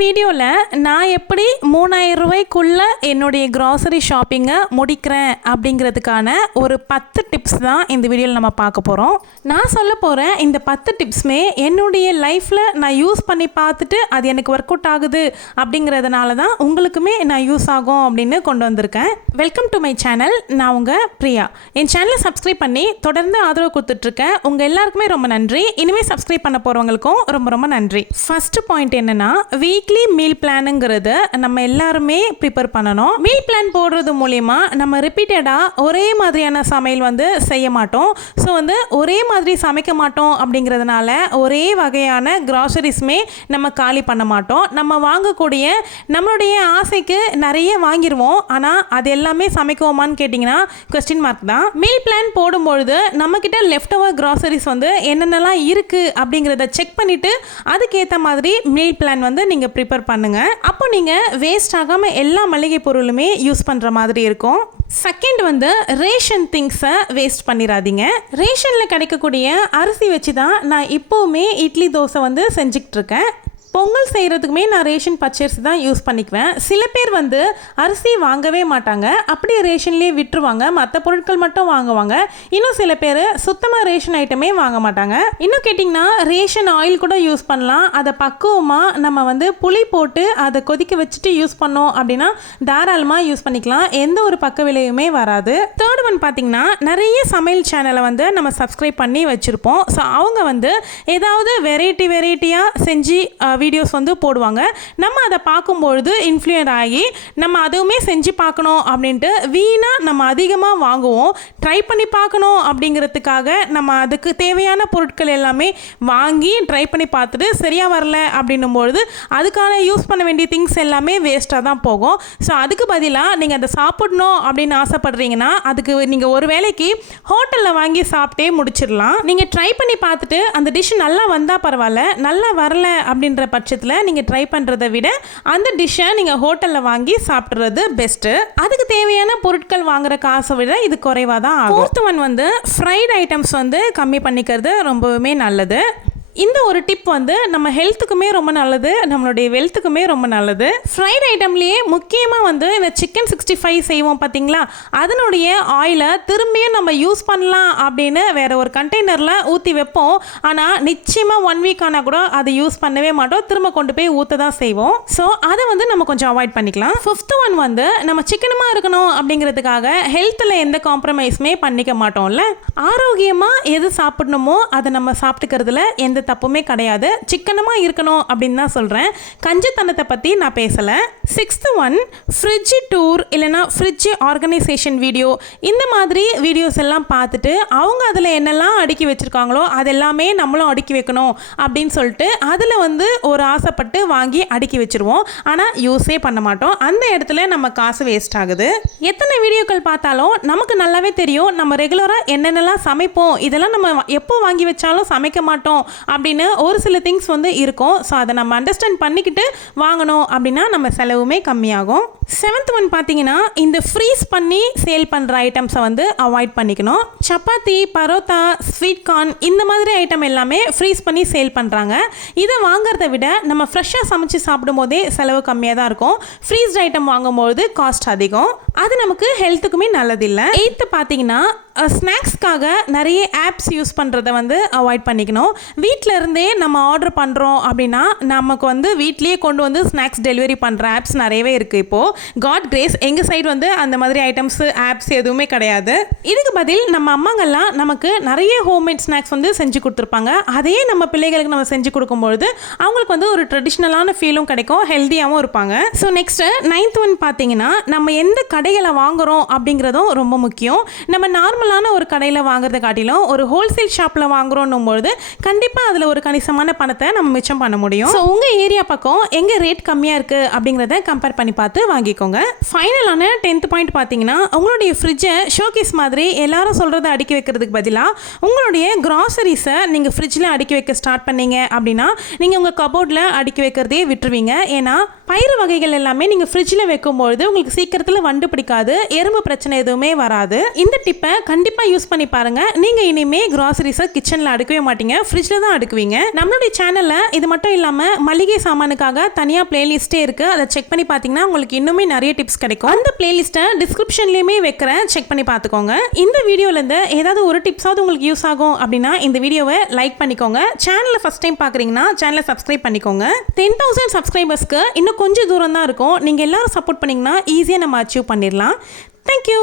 வீடியோவில் நான் எப்படி மூணாயிரம் ரூபாய்க்குள்ள என்னுடைய கிராசரி ஷாப்பிங்கை முடிக்கிறேன் அப்படிங்கிறதுக்கான ஒரு பத்து டிப்ஸ் தான் இந்த வீடியோவில் நம்ம பார்க்க போகிறோம் நான் சொல்ல போகிற இந்த பத்து டிப்ஸுமே என்னுடைய லைஃப்பில் நான் யூஸ் பண்ணி பார்த்துட்டு அது எனக்கு ஒர்க் அவுட் ஆகுது அப்படிங்கிறதுனால தான் உங்களுக்குமே நான் யூஸ் ஆகும் அப்படின்னு கொண்டு வந்திருக்கேன். வெல்கம் டு மை சேனல் நான் உங்கள் பிரியா. என் சேனலை சப்ஸ்கிரைப் பண்ணி தொடர்ந்து ஆதரவு கொடுத்துட்ருக்கேன். உங்கள் எல்லாருக்குமே ரொம்ப நன்றி. இனிமேல் சப்ஸ்கிரைப் பண்ண போகிறவங்களுக்கும் ரொம்ப ரொம்ப நன்றி. ஃபஸ்ட்டு பாயிண்ட் என்னென்னா வீக் வீக்லி மீல் பிளானுங்கிறது நம்ம எல்லாருமே ப்ரிப்பேர் பண்ணணும். மீல் பிளான் போடுறது மூலயமா நம்ம ரிப்பீட்டடாக ஒரே மாதிரியான சமையல் வந்து செய்ய மாட்டோம். ஸோ வந்து ஒரே மாதிரி சமைக்க மாட்டோம் அப்படிங்கிறதுனால ஒரே வகையான கிராசரிஸுமே நம்ம காலி பண்ண மாட்டோம். நம்ம வாங்கக்கூடிய நம்மளுடைய ஆசைக்கு நிறைய வாங்கிடுவோம் ஆனால் அது எல்லாமே சமைக்குவோமான்னு கேட்டிங்கன்னா கொஸ்டின் மார்க் தான். மீல் பிளான் போடும்பொழுது நம்மக்கிட்ட லெஃப்ட் ஓவர் கிராசரிஸ் வந்து என்னென்னலாம் இருக்குது அப்படிங்கிறத செக் பண்ணிவிட்டு அதுக்கேற்ற மாதிரி மீல் பிளான் வந்து நீங்கள் ப்ரிப்பேர் பண்ணுங்கள் அப்போ நீங்கள் வேஸ்ட் ஆகாமல் எல்லா மளிகை பொருளுமே யூஸ் பண்ணுற மாதிரி இருக்கும். செகண்ட் வந்து ரேஷன் திங்ஸை வேஸ்ட் பண்ணிடாதீங்க ரேஷனில் கிடைக்கக்கூடிய அரிசி வச்சு தான் நான் இப்போவுமே இட்லி தோசை வந்து செஞ்சுக்கிட்டு இருக்கேன். பொங்கல் செய்கிறதுக்குமே நான் ரேஷன் பச்சரிசி தான் யூஸ் பண்ணிக்குவேன். சில பேர் வந்து அரிசி வாங்கவே மாட்டாங்க. அப்படியே ரேஷன்லேயே விட்டுருவாங்க. மற்ற பொருட்கள் மட்டும் வாங்குவாங்க. இன்னும் சில பேர் சுத்தமாக ரேஷன் ஐட்டமே வாங்க மாட்டாங்க. இன்னும் கேட்டிங்கன்னா ரேஷன் ஆயில் கூட யூஸ் பண்ணலாம். அதை பக்குவமாக நம்ம வந்து புளி போட்டு அதை கொதிக்க வச்சுட்டு யூஸ் பண்ணோம் அப்படின்னா தாராளமாக யூஸ் பண்ணிக்கலாம். எந்த ஒரு பக்க விலையுமே வராது. தேர்ட் ஒன் பார்த்திங்கன்னா நிறைய சமையல் சேனலை வந்து நம்ம சப்ஸ்கிரைப் பண்ணி வச்சுருப்போம். ஸோ அவங்க வந்து ஏதாவது வெரைட்டி வெரைட்டியாக செஞ்சு வீடியோஸ் வந்து போடுவாங்க. நம்ம அதை பார்க்கும்பொழுது இன்ஃப்ளூயர் ஆகி நம்ம அதுவுமே செஞ்சு பார்க்கணும் அப்படின்ட்டு வீணாக நம்ம அதிகமாக வாங்குவோம். ட்ரை பண்ணி பார்க்கணும் அப்படிங்கிறதுக்காக நம்ம அதுக்கு தேவையான பொருட்கள் எல்லாமே வாங்கி ட்ரை பண்ணி பார்த்துட்டு சரியாக வரல அப்படின்னும் பொழுது அதுக்கான யூஸ் பண்ண வேண்டிய திங்ஸ் எல்லாமே வேஸ்ட்டாக தான் போகும். ஸோ அதுக்கு பதிலாக நீங்கள் அதை சாப்பிடணும் அப்படின்னு ஆசைப்படுறீங்கன்னா அதுக்கு நீங்கள் ஒரு வேளைக்கு ஹோட்டலில் வாங்கி சாப்பிட்டே முடிச்சிடலாம். நீங்கள் ட்ரை பண்ணி பார்த்துட்டு அந்த டிஷ் நல்லா வந்தால் பரவாயில்ல நல்லா வரல அப்படின்ற பட்சத்தில் நீங்கள் ட்ரை பண்ணுறதை விட அந்த டிஷ்ஷை நீங்கள் ஹோட்டலில் வாங்கி சாப்பிட்றது பெஸ்ட்டு அதுக்கு தேவையான பொருட்கள் வாங்குற காசை விட இது குறைவாக தான் ஆகும். ஃபோர்த் ஒன் வந்து ஃப்ரைட் ஐட்டம்ஸ் வந்து கம்மி பண்ணிக்கிறது ரொம்பவுமே நல்லது. இந்த ஒரு டிப் வந்து நம்ம ஹெல்த்துக்குமே ரொம்ப நல்லது நம்மளுடைய வெல்த்துக்குமே ரொம்ப நல்லது. ஃப்ரைட் ஐட்டம்லேயே முக்கியமாக வந்து இந்த சிக்கன் சிக்ஸ்டி ஃபைவ் செய்வோம் பார்த்தீங்களா அதனுடைய ஆயிலை திரும்பியும் நம்ம யூஸ் பண்ணலாம் அப்படின்னு வேற ஒரு கண்டெய்னரில் ஊற்றி வைப்போம். ஆனால் நிச்சயமாக ஒன் வீக் ஆனால் கூட அதை யூஸ் பண்ணவே மாட்டோம். திரும்ப கொண்டு போய் ஊற்ற தான் செய்வோம். ஸோ அதை வந்து நம்ம கொஞ்சம் அவாய்ட் பண்ணிக்கலாம். ஃபிஃப்த் ஒன் வந்து நம்ம சிக்கனமாக இருக்கணும் அப்படிங்கிறதுக்காக ஹெல்த்தில் எந்த காம்ப்ரமைஸுமே பண்ணிக்க மாட்டோம்ல. ஆரோக்கியமாக எது சாப்பிடணுமோ அதை நம்ம சாப்பிட்டுக்கிறதுல எந்த தப்புமே கிடையாது. சிக்கனமாக இருக்கணும் அப்படின்னு தான் சொல்கிறேன் கஞ்சத்தனத்தை பற்றி நான் பேசலை. சிக்ஸ்த்து ஒன் ஃப்ரிட்ஜ் டூர் இல்லைனா ஃப்ரிட்ஜ் ஆர்கனைசேஷன் வீடியோ இந்த மாதிரி வீடியோஸ் எல்லாம் பார்த்துட்டு அவங்க அதில் என்னெல்லாம் அடுக்கி வச்சுருக்காங்களோ அதெல்லாமே நம்மளும் அடுக்கி வைக்கணும் அப்படின்னு சொல்லிட்டு அதில் வந்து ஒரு ஆசைப்பட்டு வாங்கி அடுக்கி வச்சுருவோம். ஆனால் யூஸே பண்ண மாட்டோம். அந்த இடத்துல நம்ம காசு வேஸ்ட் ஆகுது. எத்தனை வீடியோக்கள் பார்த்தாலும் நமக்கு நல்லாவே தெரியும். நம்ம ரெகுலராக என்னென்னலாம் சமைப்போம்? இதெல்லாம் நம்ம எப்போ வாங்கி வச்சாலும் சமைக்க மாட்டோம் அப்படின்னு ஒரு சில திங்ஸ் வந்து இருக்கும். ஸோ அதை நம்ம அண்டர்ஸ்டாண்ட் பண்ணிக்கிட்டு வாங்கணும் அப்படின்னா நம்ம செலவுமே கம்மியாகும். செவன்த் ஒன் பார்த்தீங்கன்னா இந்த ஃப்ரீஸ் பண்ணி சேல் பண்ணுற ஐட்டம்ஸை வந்து அவாய்ட் பண்ணிக்கணும். சப்பாத்தி பரோட்டா ஸ்வீட் கார்ன் இந்த மாதிரி ஐட்டம் எல்லாமே ஃப்ரீஸ் பண்ணி சேல் பண்ணுறாங்க இதை வாங்குறத விட நம்ம ஃப்ரெஷ்ஷாக சமைச்சு சாப்பிடும்போதே செலவு கம்மியாக தான் இருக்கும். ஃப்ரீஸ்ட் ஐட்டம் வாங்கும்போது காஸ்ட் அதிகம். அது நமக்கு ஹெல்த்துக்குமே நல்லதில்லை. எயித்து பார்த்தீங்கன்னா ஸ்நாக்ஸ்க்காக நிறைய ஆப்ஸ் யூஸ் பண்ணுறத வந்து அவாய்ட் பண்ணிக்கணும். வீட்டில் இருந்தே நம்ம ஆர்டர் பண்ணுறோம் அப்படின்னா நமக்கு வந்து வீட்லேயே கொண்டு வந்து ஸ்நாக்ஸ் டெலிவரி பண்ணுற ஆப்ஸ் நிறையவே இருக்குது இப்போது காட் கிரேஸ் எங்கள் சைடு வந்து அந்த மாதிரி ஐட்டம்ஸு ஆப்ஸ் எதுவுமே கிடையாது. இதுக்கு பதில் நம்ம அம்மாங்கள்லாம் நமக்கு நிறைய ஹோம்மேட் ஸ்நாக்ஸ் வந்து செஞ்சு கொடுத்துருப்பாங்க. அதையே நம்ம பிள்ளைகளுக்கு நம்ம செஞ்சு கொடுக்கும்பொழுது அவங்களுக்கு வந்து ஒரு ட்ரெடிஷ்னலான ஃபீலும் கிடைக்கும் ஹெல்த்தியாகவும் இருப்பாங்க. ஸோ நெக்ஸ்ட்டு நைன்த் ஒன் பார்த்தீங்கன்னா நம்ம எந்த கடைகளை வாங்குறோம் அப்படிங்கிறதும் ரொம்ப முக்கியம். நம்ம நார்மலான ஒரு கடையில் வாங்குறத காட்டிலும் ஒரு ஹோல்சேல் ஷாப்பில் வாங்குறோன்னும் பொழுது கண்டிப்பாக அதில் ஒரு கணிசமான பணத்தை நம்ம மிச்சம் பண்ண முடியும். ஸோ உங்கள் ஏரியா பக்கம் எங்கே ரேட் கம்மியாக இருக்குது அப்படிங்கிறத கம்பேர் பண்ணி பார்த்து வாங்கிக்கோங்க. ஃபைனலான டென்த் பாயிண்ட் பார்த்தீங்கன்னா உங்களுடைய ஃப்ரிட்ஜை ஷோகேஸ் மாதிரி எல்லாரும் சொல்கிறத அடுக்கி வைக்கிறதுக்கு பதிலாக உங்களுடைய கிராசரிஸை நீங்கள் ஃப்ரிட்ஜில் அடுக்கி வைக்க ஸ்டார்ட் பண்ணீங்க அப்படின்னா நீங்கள் உங்கள் கபோர்டில் அடுக்கி வைக்கிறதே விட்டுருவீங்க. ஏன்னா பயிறு வகைகள் எல்லாமே நீங்கள் ஃப்ரிட்ஜில் வைக்கும்பொழுது உங்களுக்கு சீக்கிரத்தில் வண்டு பிடிக்காது எறும்பு பிரச்சனை எதுவுமே வராது. இந்த டிப்பை கண்டிப்பாக யூஸ் பண்ணி பாருங்கள் நீங்கள் இனிமே கிராசரிஸை கிச்சனில் அடுக்கவே மாட்டீங்க. ஃப்ரிட்ஜில் தான் அடுக்குவீங்க. நம்மளுடைய சேனலில் இது மட்டும் இல்லாமல் மளிகை சாமானுக்காக தனியாக பிளேலிஸ்ட்டே இருக்குது அதை செக் பண்ணி பார்த்தீங்கன்னா உங்களுக்கு இன்னுமே நிறைய டிப்ஸ் கிடைக்கும். அந்த பிளேலிஸ்ட்டை டிஸ்கிரிப்ஷன்லேயுமே வைக்கிறேன். செக் பண்ணி பார்த்துக்கோங்க. இந்த வீடியோலேருந்து ஏதாவது ஒரு டிப்ஸாவது உங்களுக்கு யூஸ் ஆகும் அப்படின்னா இந்த வீடியோவை லைக் பண்ணிக்கோங்க. சேனலை ஃபஸ்ட் டைம் பார்க்குறீங்கன்னா சேனலை சப்ஸ்கிரைப் பண்ணிக்கோங்க. டென் தௌசண்ட் சப்ஸ்கிரைபர்ஸ்க்கு இன்னும் கொஞ்சம் தூரம் தான் இருக்கும். நீங்கள் எல்லாரும் சப்போர்ட் பண்ணிங்கன்னா ஈஸியாக நம்ம அச்சீவ் பண்ணிடலாம். தேங்க்யூ